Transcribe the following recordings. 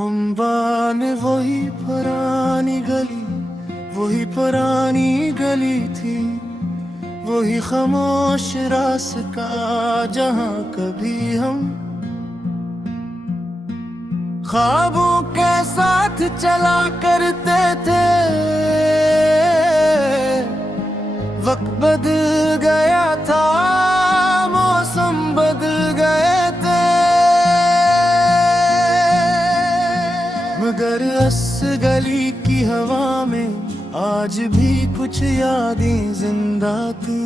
हमवान वही पुरानी गली थी, वही खामोश रास्ता जहाँ कभी हम ख्वाबों के साथ चला करते थे। वक्त बदल गया था, मौसम बदल गए थे, मगर इस गली की हवा में आज भी कुछ यादें जिंदा थी।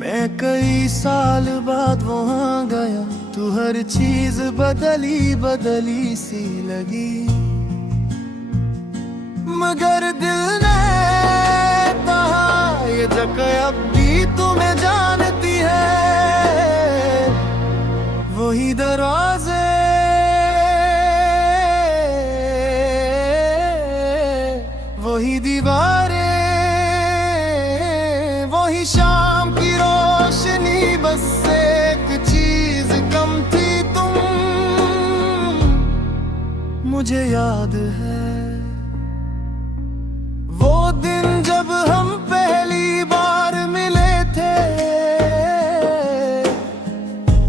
मैं कई साल बाद वहाँ गया, तू हर चीज बदली बदली सी लगी, मगर दिल ने कहा ये जगह अब भी तुम्हें जानती है। वही दरवाजे, वही दीवारें, वही शाम की रोशनी, बस एक चीज कम थी, तुम। मुझे याद है वो दिन जब हम पहली बार मिले थे,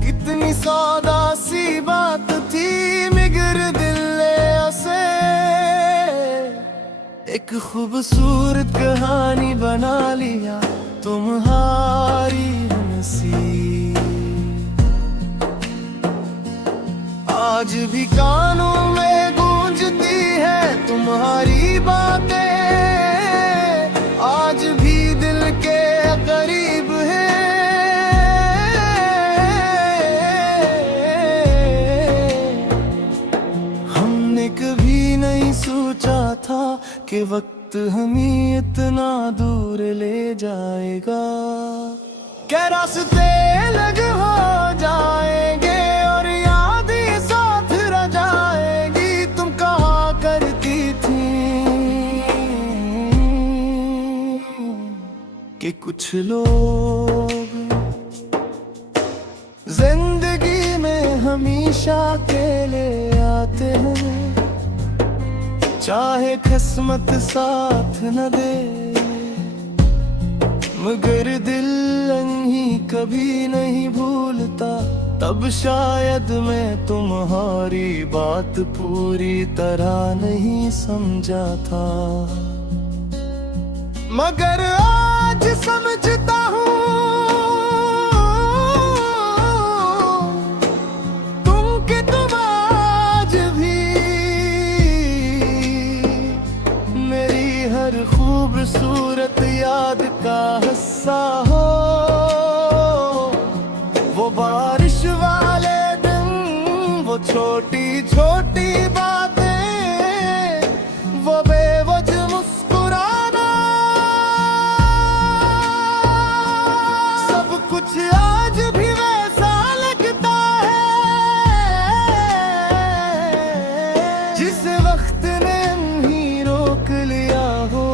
कितनी सौदा सी बात थी, मगर दिल से एक खूबसूरत कहानी बना लिया तुम्हारी नसीब। आज भी कानों में गूंजती है तुम्हारी बातें, आज भी दिल के करीब है। हमने कभी नहीं सोचा था कि वक्त हमें इतना दूर ले जाएगा, क्या रास्ते अलग हो जाएंगे और यादें साथ रह जाएगी। तुम कहा करती थी कि कुछ लोग जिंदगी में हमेशा अकेले आते हैं, चाहे किस्मत साथ न दे, मगर दिल ही कभी नहीं भूलता। तब शायद मैं तुम्हारी बात पूरी तरह नहीं समझा था, मगर आज समझता हूँ खूबसूरत याद का हिस्सा हो। वो बारिश वाले दिन, वो छोटी छोटी बातें, वो बेवजह मुस्कुराना, सब कुछ आज भी वैसा लगता है जिस वक्त ने ही रोक लिया हो।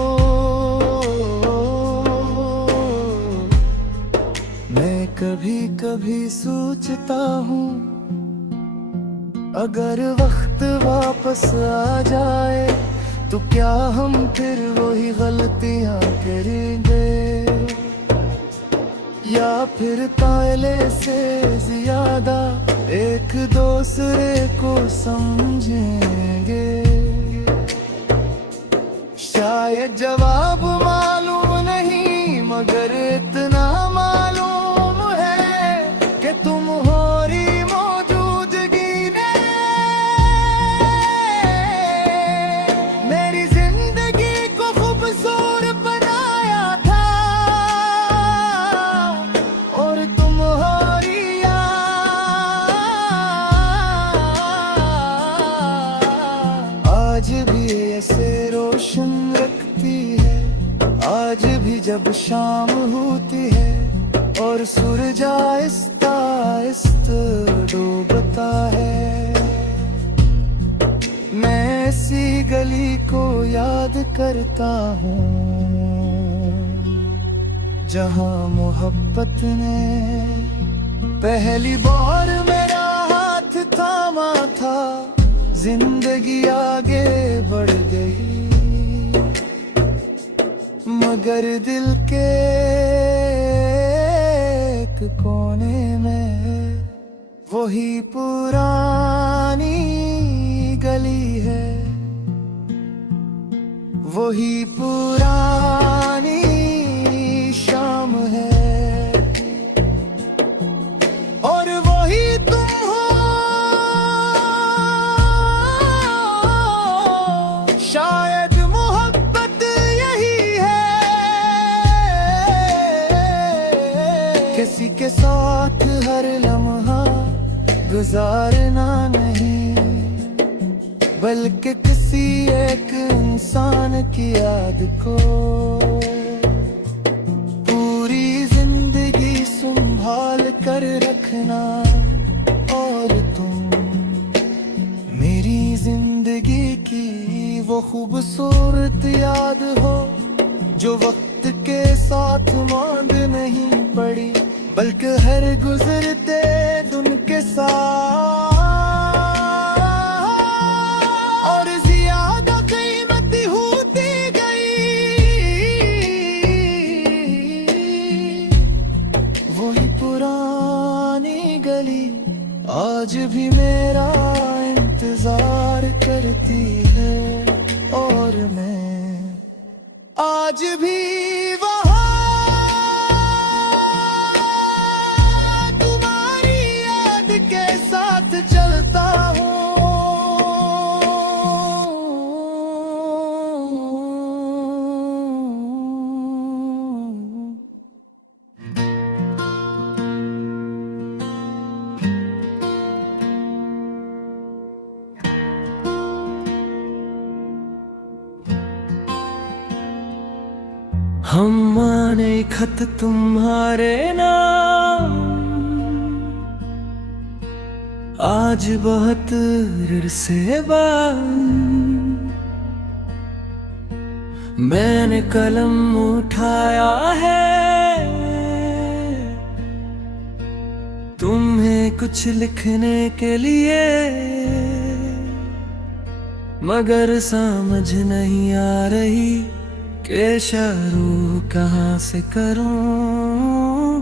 कभी कभी सोचता हूँ अगर वक्त वापस आ जाए तो क्या हम फिर वही गलतियाँ करेंगे, या फिर पहले से ज्यादा एक दूसरे को समझेंगे। शायद जवाब मालूम नहीं, मगर इतना मालूम कि तुम्हारी मौजूदगी ने मेरी जिंदगी को खूबसूरत बनाया था, और तुम्हारी याद आज भी ऐसे रोशन रखती है। आज भी जब शाम होती है और सूरज आहिस्ता आहिस्ता डूबता है, मैं इसी गली को याद करता हूँ जहाँ मोहब्बत ने पहली बार मेरा हाथ था। जिंदगी आगे बढ़ गई, मगर दिल के एक कोने में वही पुरानी गली है, वही पुरानी शाम है, और वही तुम हो। शायद मोहब्बत यही है, किसी के साथ हर लम्हा गुजारना नहीं, बल्कि किसी एक इंसान की याद को पूरी जिंदगी संभाल कर रखना। और तुम मेरी जिंदगी की वो खूबसूरत याद हो, जो वक्त के साथ मांग नहीं पड़ी, बल्कि हर गुजरते दिन के साथ और ज्यादा कीमती होती गई। वही पुरानी गली आज भी मेरा इंतजार करती है, और मैं आज भी चलता हूँ। हम माने खत तुम्हारे नाम, आज बहुत से बाद मैंने कलम उठाया है, तुम्हें कुछ लिखने के लिए, मगर समझ नहीं आ रही कि शुरू कहाँ से करूं,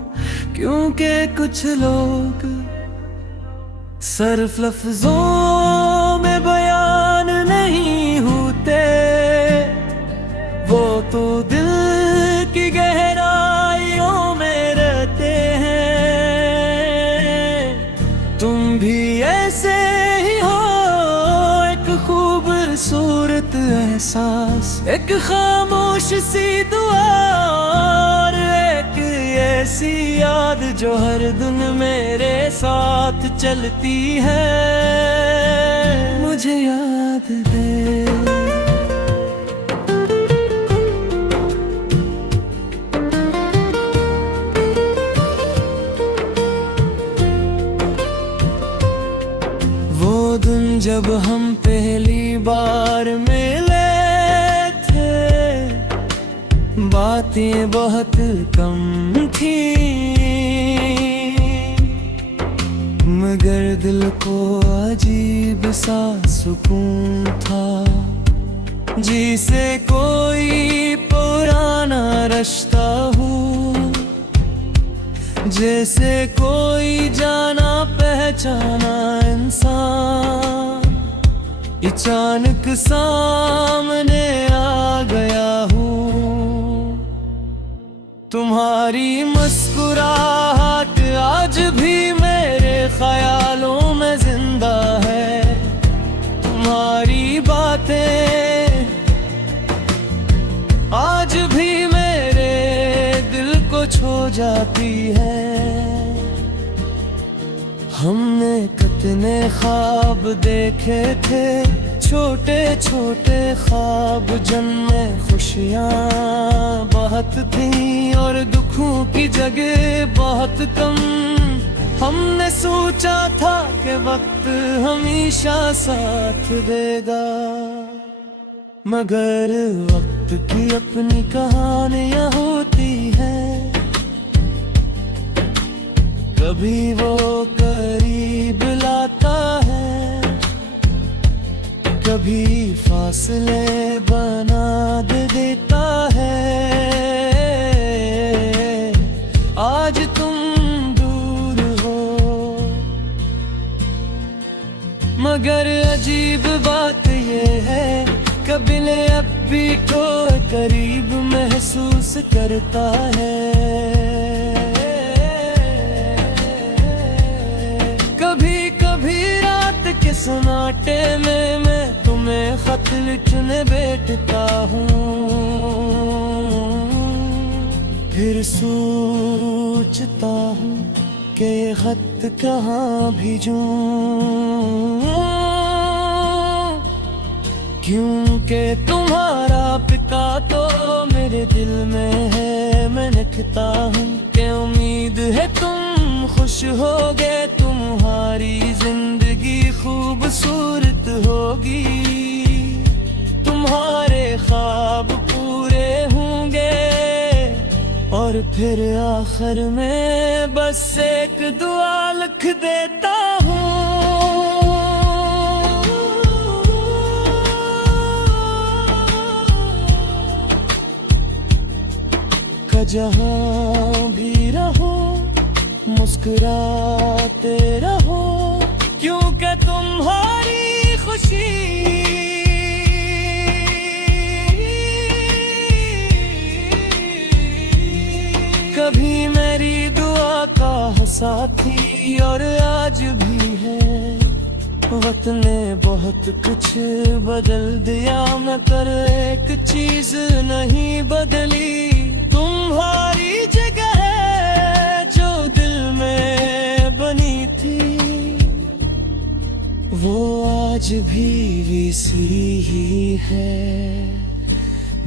क्योंकि कुछ लोग सिर्फ लफ्जों में बयान नहीं होते, वो तो दिल की गहराइयों में रहते हैं। तुम भी ऐसे ही हो, एक खूबसूरत एहसास, एक खामोश सी दुआ, और एक ऐसी याद जो हर दिन मेरे साथ चलती है। मुझे याद दे, वो दिन जब हम पहली बार मिले थे, बातें बहुत कम थी, मगर दिल को अजीब सा सुकून था, जिसे कोई पुराना रिश्ता हो, जैसे कोई जाना पहचाना इंसान अचानक सामने आ गया हूँ। तुम्हारी मुस्कुराहट आज भी मेरे ख्यालों में जिंदा है, तुम्हारी बातें आज भी मेरे दिल को छू जाती है। हमने कितने ख्वाब देखे थे, छोटे छोटे ख्वाब जिनमें खुशियाँ बहुत थी और दुखों की जगह बहुत कम। हमने सोचा था कि वक्त हमेशा साथ देगा, मगर वक्त की अपनी कहानियाँ होती हैं। कभी वो करीब लाता है, कभी फासले बना देता है। आज तुम दूर हो, मगर अजीब बात ये है कबिले अब भी तो करीब महसूस करता है। कभी कभी रात के सन्नाटे में मैं तुम्हें खत लिखने बैठता हूँ, फिर सोचता हूँ कि ये खत कहाँ भेजूं, क्योंकि तुम्हारा पिता तो मेरे दिल में है। मैं लिखता हूँ कि उम्मीद है तुम खुश होगे, तुम्हारी जिंदगी खूबसूरत होगी, तुम्हारे ख्वाब पूरे होंगे। और फिर आखिर में बस एक दुआ लिख देता हूँ कि जहाँ भी रहो मुस्कुराते रहो, क्योंकि तुम्हारी खुशी कभी मेरी दुआ का साथी और आज भी है। वक्त ने बहुत कुछ बदल दिया मगर एक चीज नहीं बदली, तुम्हारी जगह है जो दिल में बनी थी, वो आज भी वैसी ही है।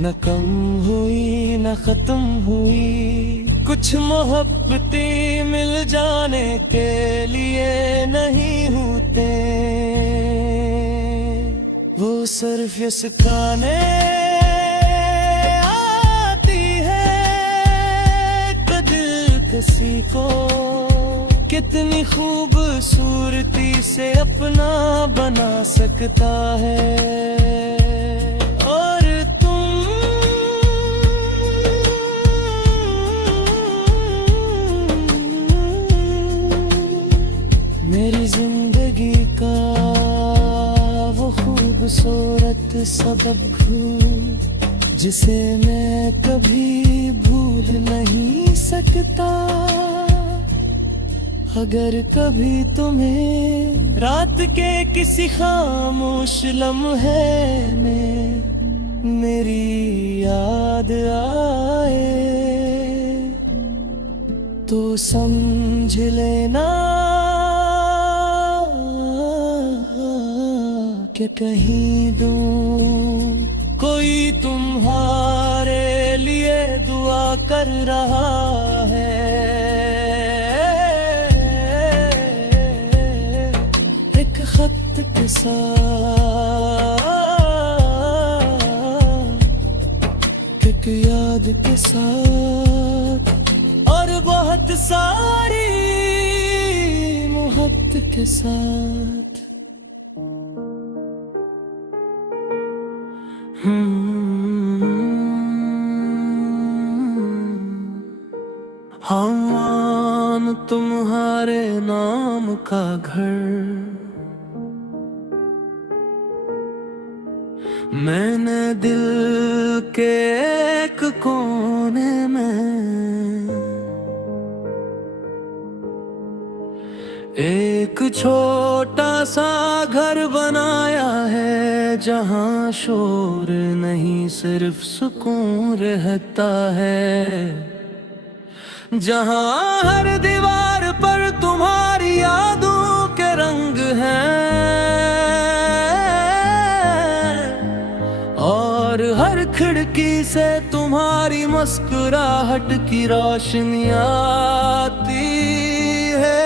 न कम हुई न खत्म हुई, कुछ मोहब्बतें मिल जाने के लिए नहीं होते, वो सिर्फ ये सिखाने आती है कि दिल किसी को कितनी खूबसूरती से अपना बना सकता है। और मेरी जिंदगी का वो खूबसूरत सबक हूँ जिसे मैं कभी भूल नहीं सकता। अगर कभी तुम्हें रात के किसी खामोश लम्हे में मेरी याद आए तो समझ लेना कि कहीं दूर कोई तुम्हारे लिए दुआ कर रहा है। एक खत के साथ, एक याद के साथ और बहुत सारी मोहब्बत के साथ। हम तुम्हारे नाम का घर, मैंने दिल के एक कोने में एक छोटा सा घर बनाया है, जहाँ शोर नहीं सिर्फ सुकून रहता है, जहाँ हर दीवार पर तुम्हारी यादों के रंग हैं और हर खिड़की से तुम्हारी मुस्कुराहट की रोशनी आती है।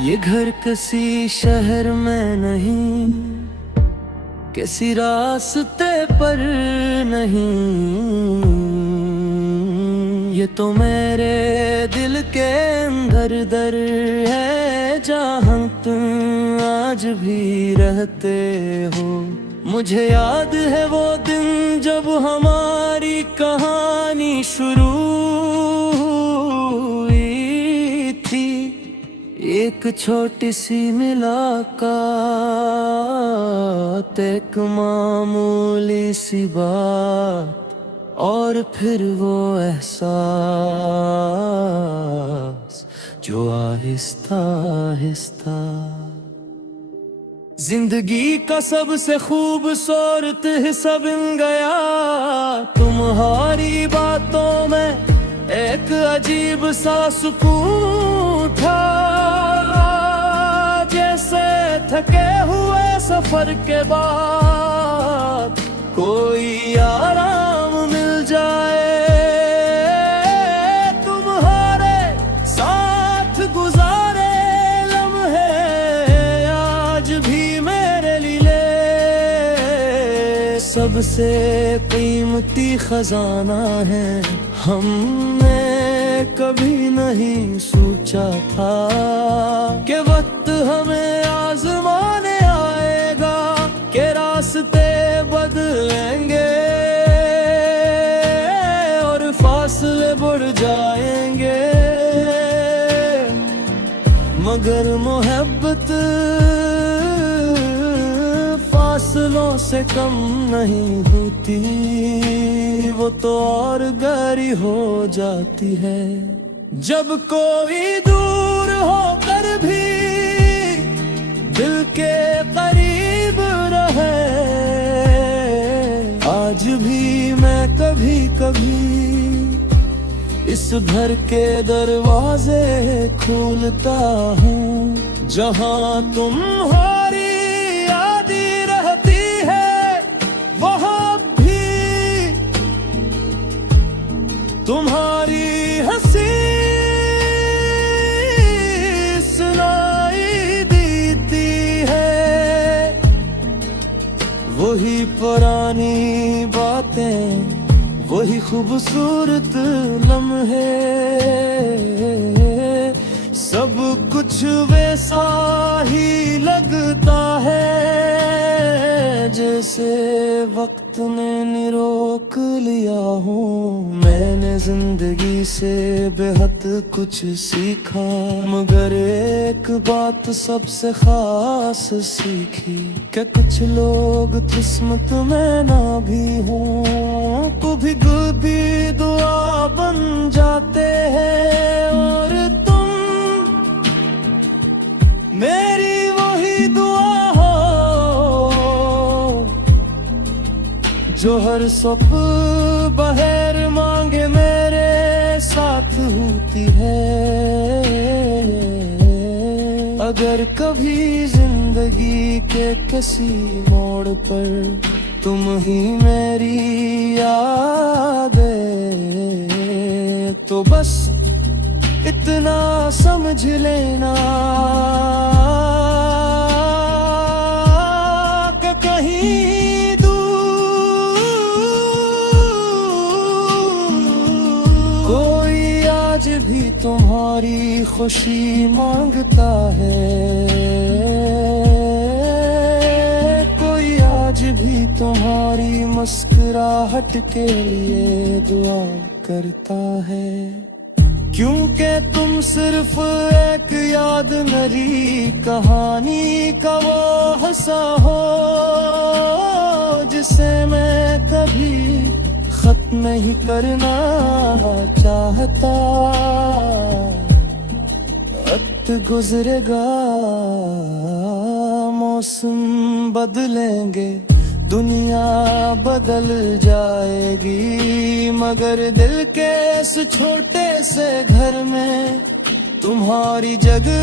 ये घर किसी शहर में नहीं, किसी रास्ते पर नहीं, ये तो मेरे दिल के अंदर दर है, जहाँ तुम आज भी रहते हो। मुझे याद है वो दिन जब हमारी कहानी शुरू हुई थी, एक छोटी सी मुलाकात, एक मामूली सी बात, और फिर वो एहसास जो आहिस्ता आहिस्ता जिंदगी का सबसे खूबसूरत हिस्सा बन गया। तुम्हारी बातों में एक अजीब सा सुकून था, जैसे थके हुए सफर के बाद कोई आराम मिल जाए। तुम्हारे साथ गुजारे लम्हे आज भी मेरे लिए सबसे कीमती खजाना है। हमने कभी नहीं सोचा था कि वक्त हमें आजमाने आएगा, कि रास्ते बदलेंगे और फासले बढ़ जाएंगे, मगर मोहब्बत फासलों से कम नहीं होती, वो तो और गहरी हो जाती है। जब कोई दूर होकर भी दिल के करीब रहे, आज भी मैं कभी कभी इस घर के दरवाजे खोलता हूँ, जहाँ तुम्हारी यादें रहती है, वहाँ भी तुम्हारी हंसी सुनाई देती है। वही पुरानी बातें, वही खूबसूरत लम्हे, सब कुछ वैसा ही लगता है जैसे वक्त ने रोक लिया हो। मैंने जिंदगी से बेहद कुछ सीखा, मगर एक बात सबसे खास सीखी, कि कुछ लोग किस्मत में ना भी हों, कभी कभी दुआ बन जाते हैं। और तुम मेरी वही दुआ हो जो हर सुबह बहर मांगे मेरे साथ होती है। अगर कभी जिंदगी के किसी मोड़ पर तुम ही मेरी याद है, तो बस इतना समझ लेना कि कहीं दूर कोई आज भी तुम्हारी खुशी मांगता है, कोई आज भी तुम्हारी मुस्कुराहट के लिए दुआ करता है। क्योंकि तुम सिर्फ एक याद नरी कहानी का वो हिस्सा हो, जिसे मैं कभी खत्म नहीं करना चाहता। वक्त गुजरेगा, मौसम बदलेंगे, दुनिया बदल जाएगी, मगर दिल के इस छोटे से घर में तुम्हारी जगह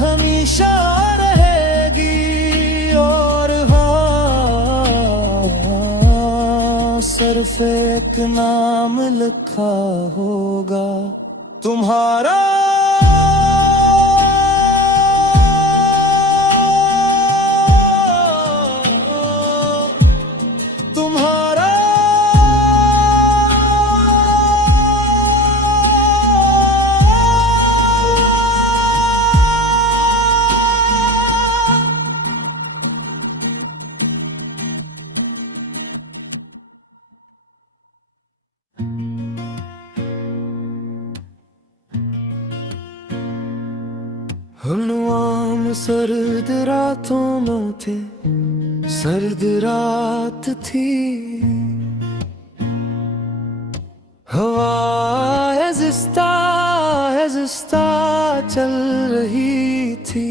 हमेशा रहेगी। और हाँ, सिर्फ एक नाम लिखा होगा तुम्हारा। हम आम सर्द रातों में थे, सर्द रात थी, हवा हिज़्ता चल रही थी,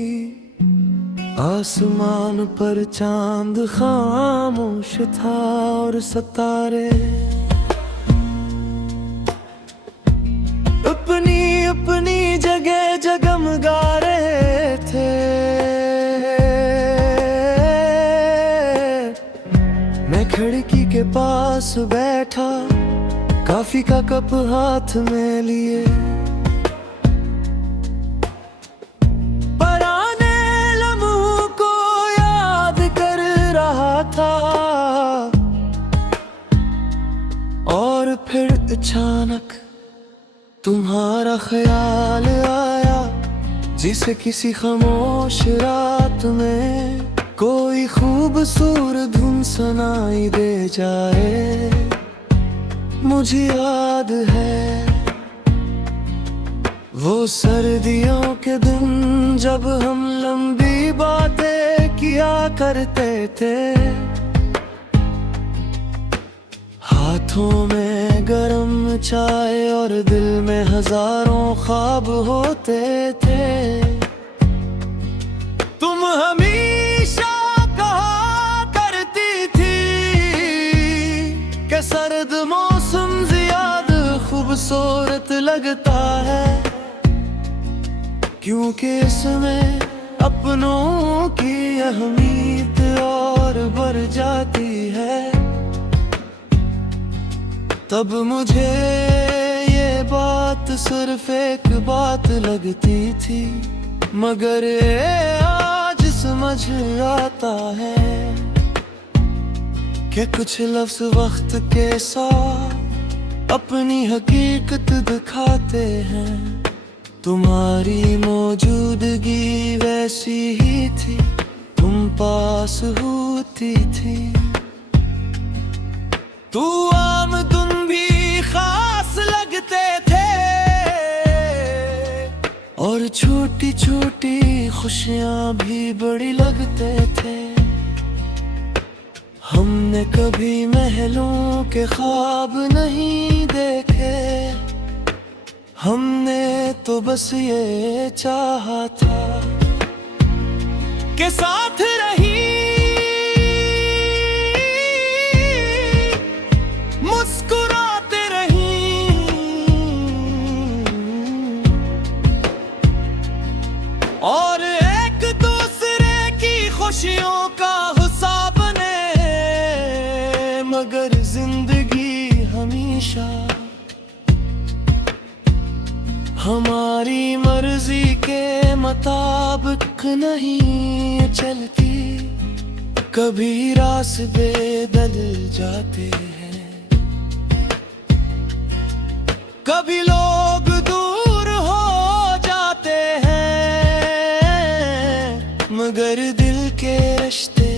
आसमान पर चांद खामोश था और सितारे अपनी अपनी जगह जगमगा रहे थे। मैं खिड़की के पास बैठा, कॉफी का कप हाथ में लिए, पुराने लम्हों को याद कर रहा था। और फिर अचानक तुम्हारा ख्याल आया, जिसे किसी खामोश रात में कोई खूबसूरत धुन सुनाई दे जाए। मुझे याद है वो सर्दियों के दिन जब हम लंबी बातें किया करते थे, हाथों में गरम चाय और दिल में हजारों ख्वाब होते थे। तुम हमेशा कहा करती थी कि सर्द मौसम ज्यादा खूबसूरत लगता है, क्योंकि इसमें अपनों की अहमियत और बढ़ जाती है। तब मुझे ये बात सिर्फ एक बात लगती थी, मगर आज समझ आता है कि कुछ लफ्ज़ वक्त के साथ अपनी हकीकत दिखाते हैं। तुम्हारी मौजूदगी वैसी ही थी, तुम पास होती थी। तू आमदुन भी खास लगते थे, और छोटी छोटी खुशियां भी बड़ी लगते थे। हमने कभी महलों के ख्वाब नहीं देखे, हमने तो बस ये चाहा था कि साथ रही, मुस्कुराते रही, और एक दूसरे की खुशियों का हिस्सा बने। मगर जिंदगी हमेशा हमारी मर्जी के मुताबिक नहीं चलती, कभी रास्ते बदल जाते हैं, कभी लोग दूर हो जाते हैं, मगर दिल के रिश्ते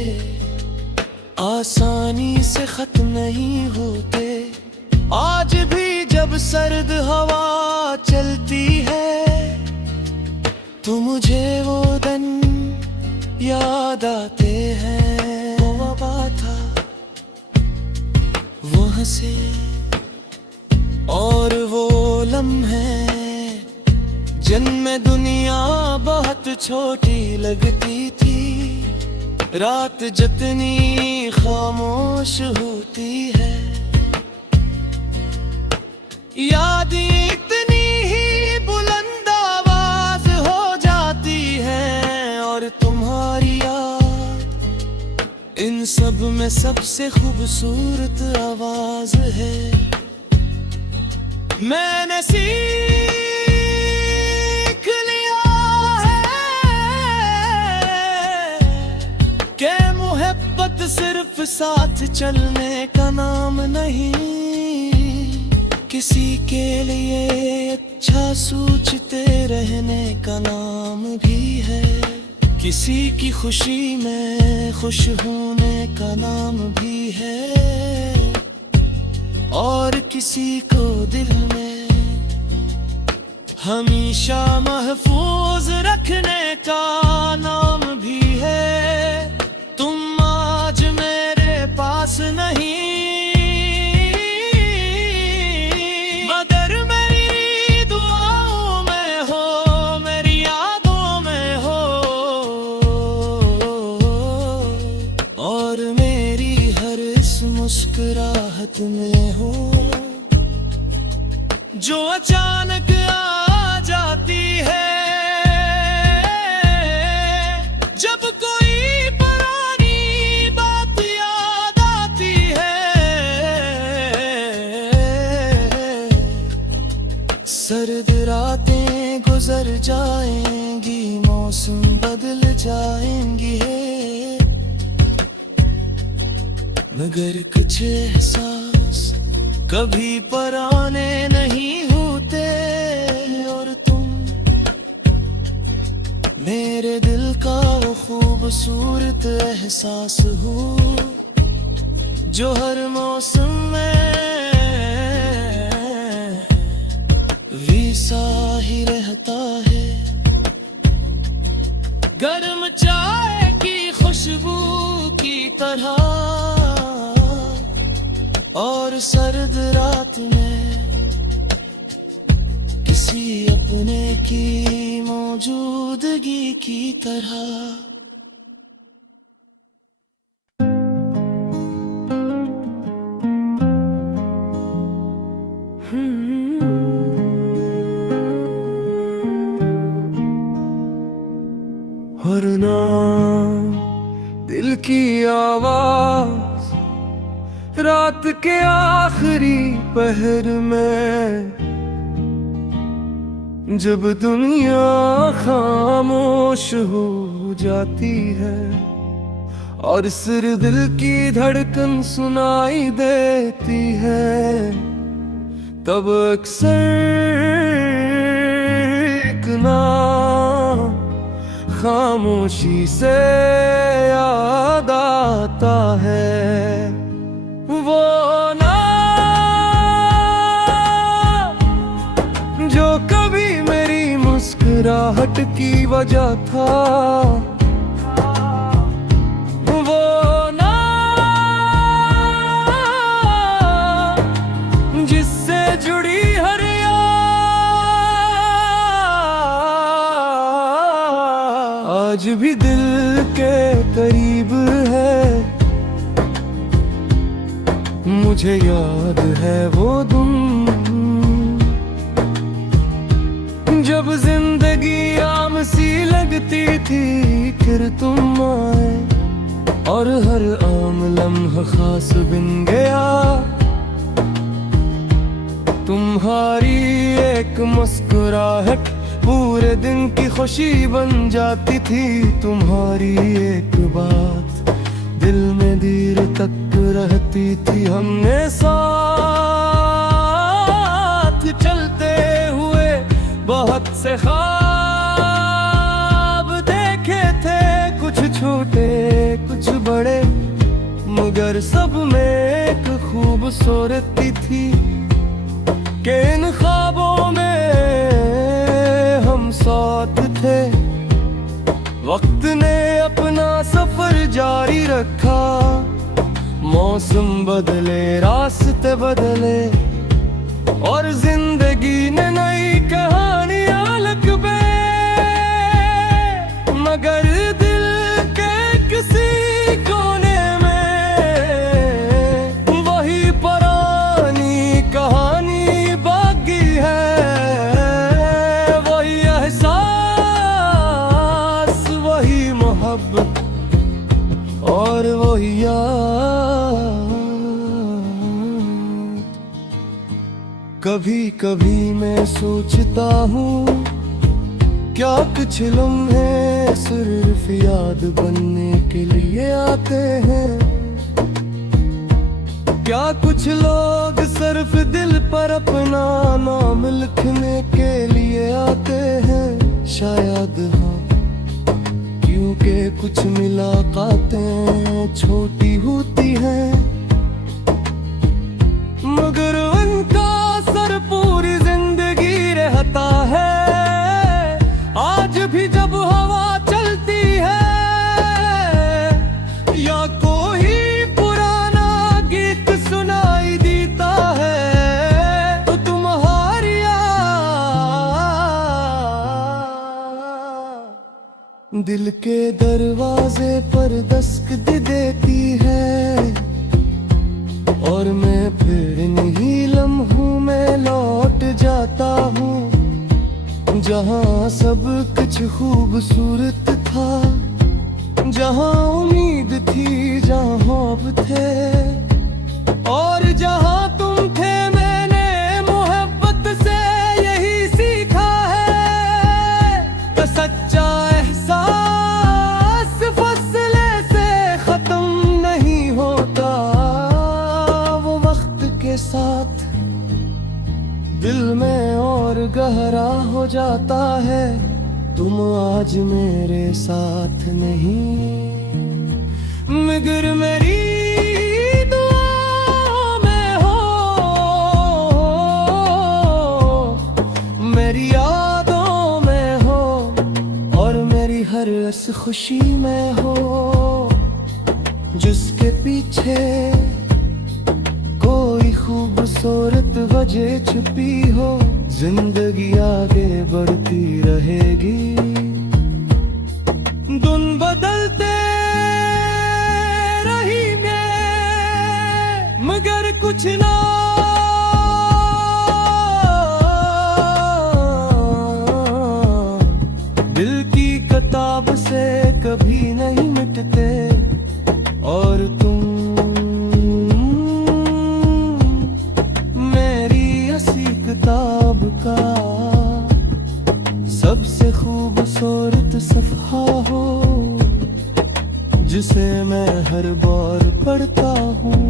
आसानी से खत्म नहीं होते। आज भी जब सर्द हवा चलती है तो मुझे वो दिन याद आते हैं। वो वबा था, वो हंसी और वो लम्हे जिनमें दुनिया बहुत छोटी लगती थी। रात जितनी खामोश होती है, याद इतनी ही बुलंद आवाज हो जाती है। और तुम्हारी याद इन सब में सबसे खूबसूरत आवाज है। मैंने सीख लिया है कि मोहब्बत सिर्फ साथ चलने का नाम नहीं, किसी के लिए अच्छा सोचते रहने का नाम भी है। किसी की खुशी में खुश होने का नाम भी है, और किसी को दिल में हमेशा महफूज रख लिखने का नाम भी है। तुम आज मेरे पास नहीं, मगर मेरी दुआओं में हो, मेरी यादों में हो, और मेरी हर इस मुस्कुराहट में हो, जो अचानक आ जाती है जब कोई पुरानी बात याद आती है। सर्द रातें गुजर जाएंगी, मौसम बदल जाएंगी, मगर कुछ एहसास कभी पुराने नहीं होते। और तुम मेरे दिल का वो खूबसूरत एहसास हो, जो हर मौसम में वैसा ही रहता है। गर्म चाय की खुशबू की तरह, और सर्द रात में किसी अपने की मौजूदगी की तरह। और ना दिल की आवाज रात के आखिरी पहर में, जब दुनिया खामोश हो जाती है और सिर्फ दिल की धड़कन सुनाई देती है, तब अक्सर एक नाम खामोशी से याद आता है। वो नाम जो कभी मेरी मुस्कुराहट की वजह था, वो नाम जिससे जुड़ी हर याद आज भी दिल के करीब है। मुझे याद है वो दिन जब जिंदगी आम सी लगती थी, फिर तुम आए और हर आम लम्हा खास बन गया। तुम्हारी एक मुस्कुराहट पूरे दिन की खुशी बन जाती थी। तुम्हारी एक बात दिल में देर तक रहती थी। हमने साथ चलते हुए बहुत से ख्वाब देखे थे, कुछ छोटे कुछ बड़े, मगर सब में एक खूबसूरती थी कि इन ख्वाबों में हम साथ थे। वक्त ने अपना सफर जारी रखा, मौसम बदले, रास्ते बदले, और जिंदगी ने नई कहानियां लिखे, मगर दिल के किसी कोने में वही पुरानी कहानी बाकी है। वही एहसास, वही मोहब्बत और वही याद। कभी कभी मैं सोचता हूँ क्या कुछ लम्हे सिर्फ याद बनने के लिए आते हैं। क्या कुछ लोग सिर्फ दिल पर अपना नाम लिखने के लिए आते हैं। शायद हाँ, क्योंकि कुछ मुलाकातें छोटी होती हैं, मगर उनका असर पूरी जिंदगी रहता है। आज भी जब दिल के दरवाजे पर दस्तक देती है और मैं फिर इन्हीं लम्हों में लौट जाता हूँ जहाँ सब कुछ खूबसूरत था, जहाँ उम्मीद थी, जहाँ ख्वाब थे और जहाँ तुम थे। मैंने मोहब्बत से यही सीखा है कि सच्चा एहसास फसले से खत्म नहीं होता, वो वक्त के साथ दिल में और गहरा हो जाता है। तुम आज मेरे साथ नहीं मगर मेरी दुआ में हो, मेरी यादों में हो और मेरी हर हंस खुशी में हो, जिसके पीछे कोई खूबसूरत वजह छुपी हो। जिंदगी आगे बढ़ती रहेगी, दिन बदलते रहेंगे मगर कुछ ना दिल की किताब से कभी नहीं मिटते। और तुम किताब का सबसे खूबसूरत सफ़हा हो, जिसे मैं हर बार पढ़ता हूँ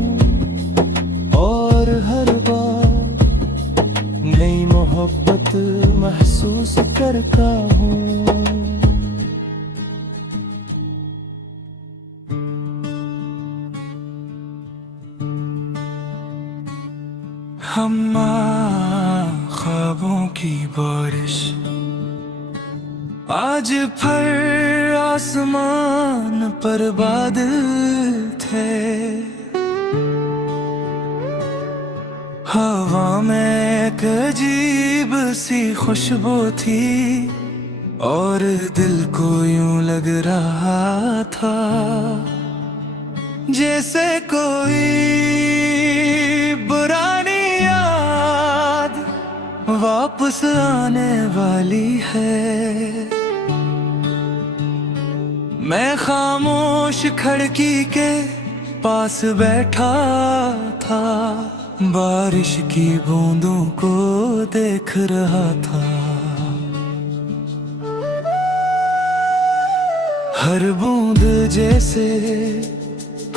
और हर बार नई मोहब्बत महसूस करता हूँ। ख्वाबों की बारिश आज फिर आसमान पर बादल थे, हवा में एक अजीब सी खुशबू थी और दिल को यूं लग रहा था जैसे कोई पुरानी याद वापस आने वाली है। मैं खामोश खिड़की के पास बैठा था, बारिश की बूंदों को देख रहा था। हर बूंद जैसे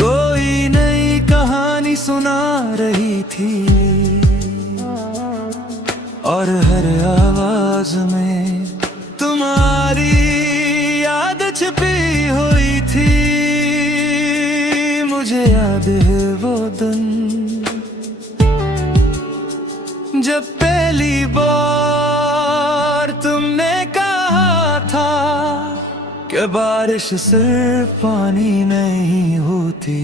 कोई नई कहानी सुना रही थी और हर आवाज में तुम्हारी याद छिपी हुई थी। मुझे याद है वो दिन जब पहली बार तुमने कहा था कि बारिश सिर्फ पानी नहीं होती,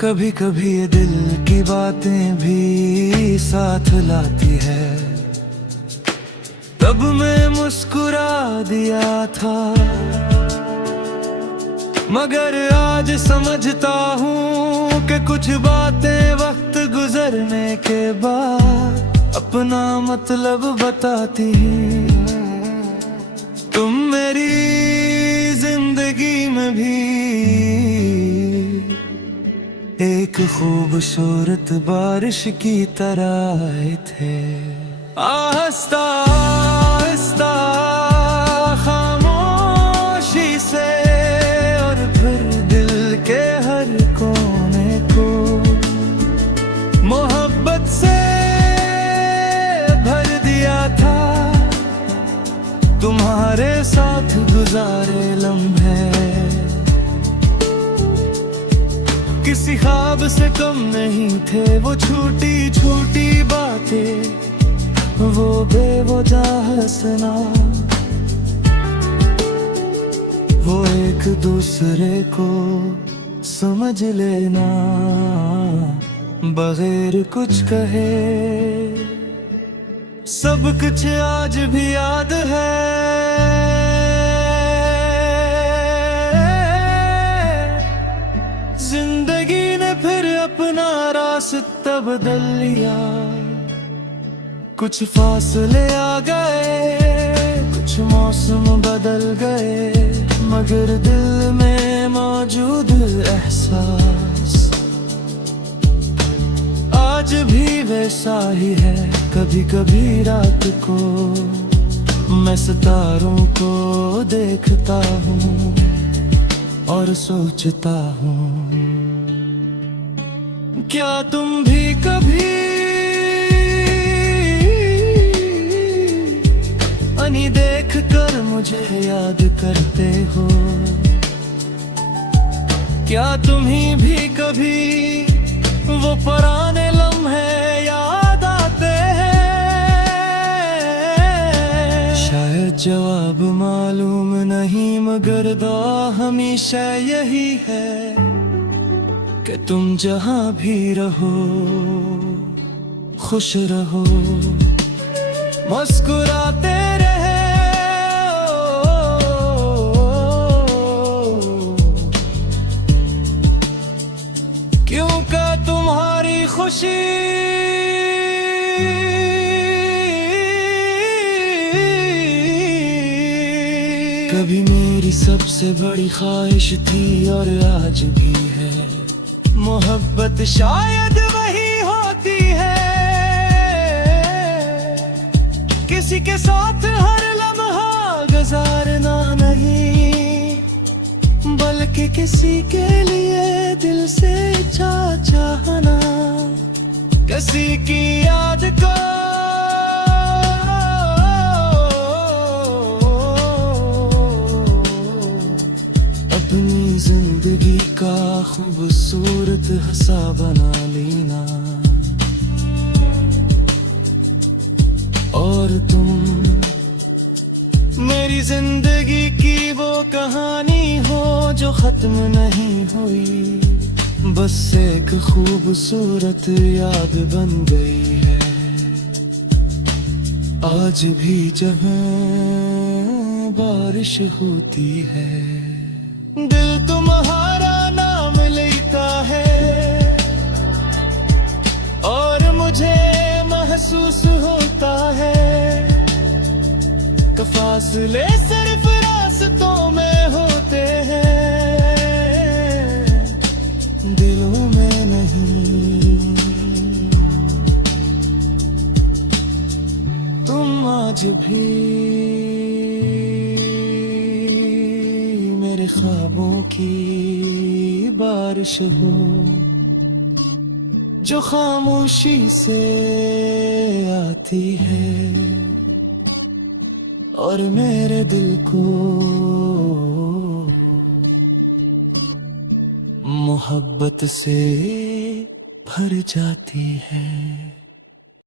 कभी कभी ये दिल की बातें भी साथ लाती है। तब मैं मुस्कुरा दिया था, मगर आज समझता हूँ कि कुछ बातें वक्त गुजरने के बाद अपना मतलब बताती हैं। तुम मेरी जिंदगी में भी एक खूबसूरत बारिश की तरह आए थे। आहिस्ता आहिस्ता खामोशी से और फिर दिल के हर कोने को मोहब्बत से भर दिया था। तुम्हारे साथ गुजारे लम्हे किसी ख्वाब से कम नहीं थे। वो छोटी छोटी बातें, वो बेवजह हंसना, वो एक दूसरे को समझ लेना बगैर कुछ कहे, सब कुछ आज भी याद है। रास्ता बदल लिया, कुछ फासले आ गए, कुछ मौसम बदल गए, मगर दिल में मौजूद एहसास आज भी वैसा ही है। कभी कभी रात को मैं सितारों को देखता हूँ और सोचता हूँ, क्या तुम भी कभी अनी देख कर मुझे याद करते हो? क्या तुम्हीं भी कभी वो पुराने लम्हे याद आते हैं? शायद जवाब मालूम नहीं, मगर दुआ हमेशा यही है कि तुम जहां भी रहो खुश रहो, मुस्कुराते रहे। क्योंकि तुम्हारी खुशी कभी मेरी सबसे बड़ी ख्वाहिश थी और आज भी है। मोहब्बत शायद वही होती है, किसी के साथ हर लम्हा गुजारना नहीं, बल्कि किसी के लिए दिल से चाहना, किसी की याद को अपनी जिंदगी का खूबसूरत हिस्सा बना लेना। और तुम मेरी जिंदगी की वो कहानी हो जो खत्म नहीं हुई, बस एक खूबसूरत याद बन गई है। आज भी जब बारिश होती है, दिल तुम्हारा नाम लेता है और मुझे महसूस होता है कि फासले सिर्फ रास्तों में होते हैं, दिलों में नहीं। तुम आज भी मेरे ख्वाबों की बारिश हो, जो खामोशी से आती है और मेरे दिल को मोहब्बत से भर जाती है।